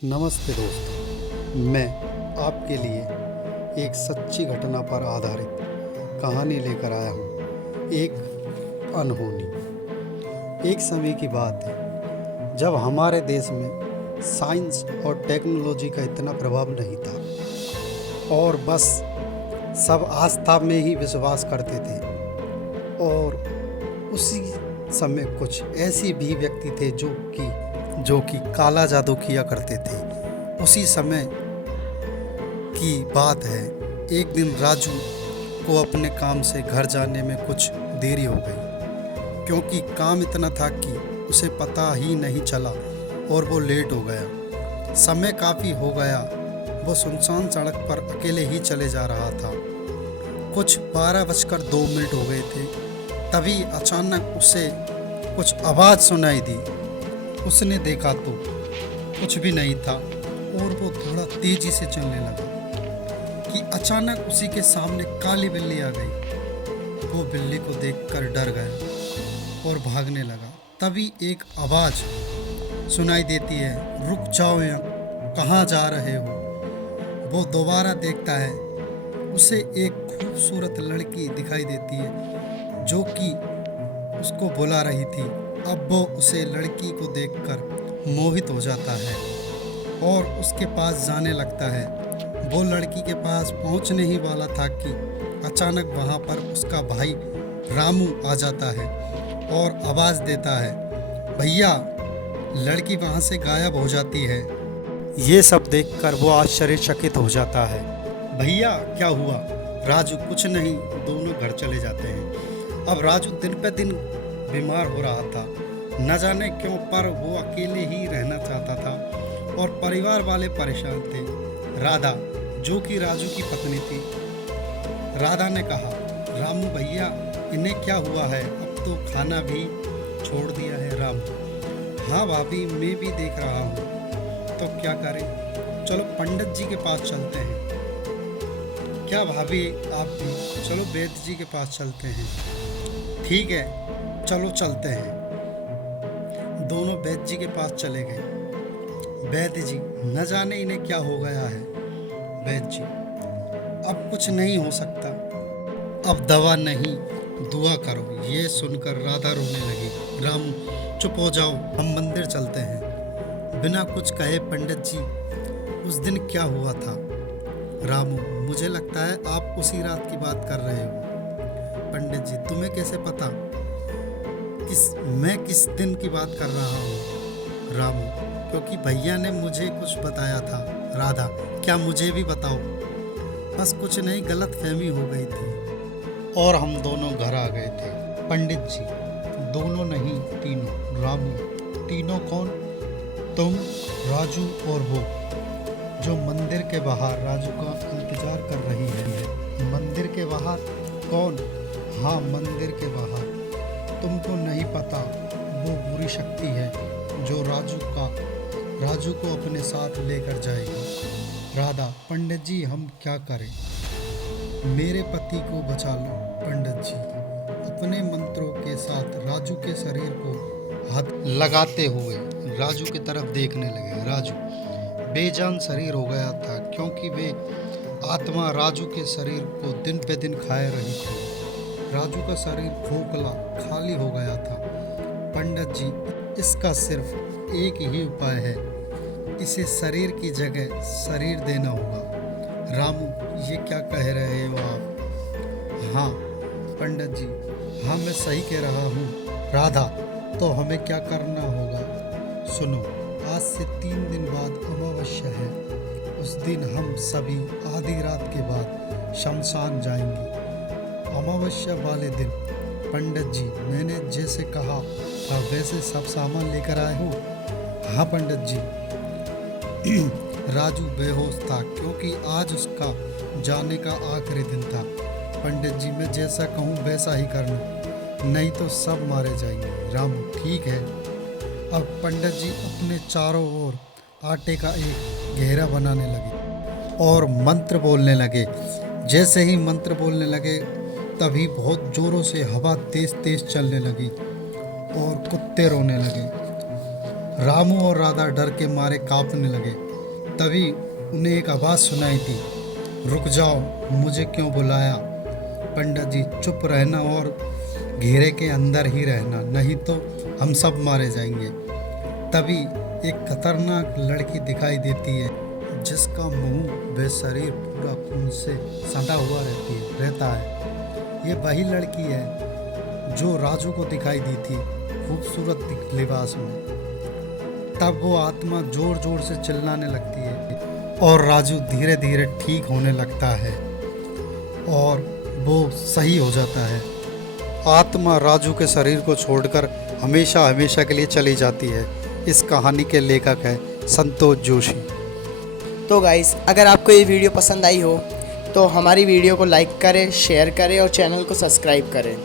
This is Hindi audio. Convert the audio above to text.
नमस्ते दोस्तों, मैं आपके लिए एक सच्ची घटना पर आधारित कहानी लेकर आया हूँ। एक अनहोनी। एक समय की बात है जब हमारे देश में साइंस और टेक्नोलॉजी का इतना प्रभाव नहीं था और बस सब आस्था में ही विश्वास करते थे। और उसी समय कुछ ऐसे भी व्यक्ति थे जो कि काला जादू किया करते थे। उसी समय की बात है, एक दिन राजू को अपने काम से घर जाने में कुछ देरी हो गई, क्योंकि काम इतना था कि उसे पता ही नहीं चला और वो लेट हो गया। समय काफ़ी हो गया, वो सुनसान सड़क पर अकेले ही चले जा रहा था। कुछ 12:02 हो गए थे, तभी अचानक उसे कुछ आवाज़ सुनाई दी। उसने देखा तो कुछ भी नहीं था और वो थोड़ा तेजी से चलने लगा कि अचानक उसी के सामने काली बिल्ली आ गई। वो बिल्ली को देखकर डर गया और भागने लगा। तभी एक आवाज़ सुनाई देती है, रुक जाओ, यहाँ कहाँ जा रहे हो। वो दोबारा देखता है, उसे एक खूबसूरत लड़की दिखाई देती है जो कि उसको बुला रही थी। अब वो उसे लड़की को देखकर मोहित हो जाता है और उसके पास जाने लगता है। वो लड़की के पास पहुंचने ही वाला था कि अचानक वहां पर उसका भाई रामू आ जाता है और आवाज़ देता है, भैया। लड़की वहां से गायब हो जाती है। ये सब देखकर वो आश्चर्यचकित हो जाता है। भैया क्या हुआ? राजू, कुछ नहीं, दोनों घर चले जाते हैं। अब राजू दिन पे दिन बीमार हो रहा था, न जाने क्यों, पर वो अकेले ही रहना चाहता था और परिवार वाले परेशान थे। राधा, जो कि राजू की पत्नी थी, राधा ने कहा, रामू भैया, इन्हें क्या हुआ है? अब तो खाना भी छोड़ दिया है। रामू, हाँ भाभी, मैं भी देख रहा हूँ। तो क्या करें? चलो पंडित जी के पास चलते हैं। क्या भाभी, आप भी चलो वैद्य जी के पास चलते हैं। ठीक है, चलो चलते हैं। दोनों वैद्य जी के पास चले गए। वैद्य जी, न जाने इन्हें क्या हो गया है। वैद्य जी, अब कुछ नहीं हो सकता, अब दवा नहीं, दुआ करो। ये सुनकर राधा रोने लगी। रामू, चुप हो जाओ, हम मंदिर चलते हैं। बिना कुछ कहे, पंडित जी, उस दिन क्या हुआ था? रामू, मुझे लगता है आप उसी रात की बात कर रहे हो। पंडित जी, तुम्हें कैसे पता मैं किस दिन की बात कर रहा हूँ? रामू, क्योंकि भैया ने मुझे कुछ बताया था। राधा, क्या मुझे भी बताओ? बस कुछ नहीं, गलत फहमी हो गई थी और हम दोनों घर आ गए थे। पंडित जी, दोनों नहीं, तीनों। रामू, तीनों कौन? तुम, राजू और वो जो मंदिर के बाहर राजू का इंतजार कर रही है। मंदिर के बाहर? कौन? हाँ, मंदिर के बाहर। तुमको नहीं पता, वो बुरी शक्ति है जो राजू को अपने साथ लेकर जाएगी। राधा, पंडित जी, हम क्या करें? मेरे पति को बचा लो पंडित जी। अपने मंत्रों के साथ राजू के शरीर को हाथ लगाते हुए राजू की तरफ देखने लगे। राजू बेजान शरीर हो गया था, क्योंकि वे आत्मा राजू के शरीर को दिन पे दिन खाए रही थी। राजू का शरीर खोखला, खाली हो गया था। पंडित जी, इसका सिर्फ एक ही उपाय है, इसे शरीर की जगह शरीर देना होगा। रामू, ये क्या कह रहे हो आप? हाँ पंडित जी, हाँ मैं सही कह रहा हूँ। राधा, तो हमें क्या करना होगा? सुनो, आज से 3 दिन बाद अमावस्या है। उस दिन हम सभी आधी रात के बाद शमशान जाएंगे। अमावस्या वाले दिन। पंडित जी, मैंने जैसे कहा था वैसे सब सामान लेकर आए हो? हाँ पंडित जी। राजू बेहोश था, क्योंकि आज उसका जाने का आखिरी दिन था। पंडित जी, मैं जैसा कहूँ वैसा ही करना, नहीं तो सब मारे जाएंगे। रामू, ठीक है। अब पंडित जी अपने चारों ओर आटे का एक घेरा बनाने लगे और मंत्र बोलने लगे। जैसे ही मंत्र बोलने लगे, तभी बहुत जोरों से हवा तेज तेज चलने लगी और कुत्ते रोने लगे। रामू और राधा डर के मारे कांपने लगे तभी उन्हें एक आवाज़ सुनाई दी, रुक जाओ, मुझे क्यों बुलाया? पंडित जी, चुप रहना और घेरे के अंदर ही रहना, नहीं तो हम सब मारे जाएंगे। तभी एक खतरनाक लड़की दिखाई देती है जिसका मुंह व शरीर पूरा खून से सटा हुआ रहता है। ये वही लड़की है जो राजू को दिखाई दी थी खूबसूरत लिबास में। तब वो आत्मा जोर जोर से चिल्लाने लगती है और राजू धीरे धीरे ठीक होने लगता है और वो सही हो जाता है। आत्मा राजू के शरीर को छोड़कर हमेशा हमेशा के लिए चली जाती है। इस कहानी के लेखक है संतोष जोशी। तो गाइस, अगर आपको ये वीडियो पसंद आई हो तो हमारी वीडियो को लाइक करें, शेयर करें और चैनल को सब्सक्राइब करें।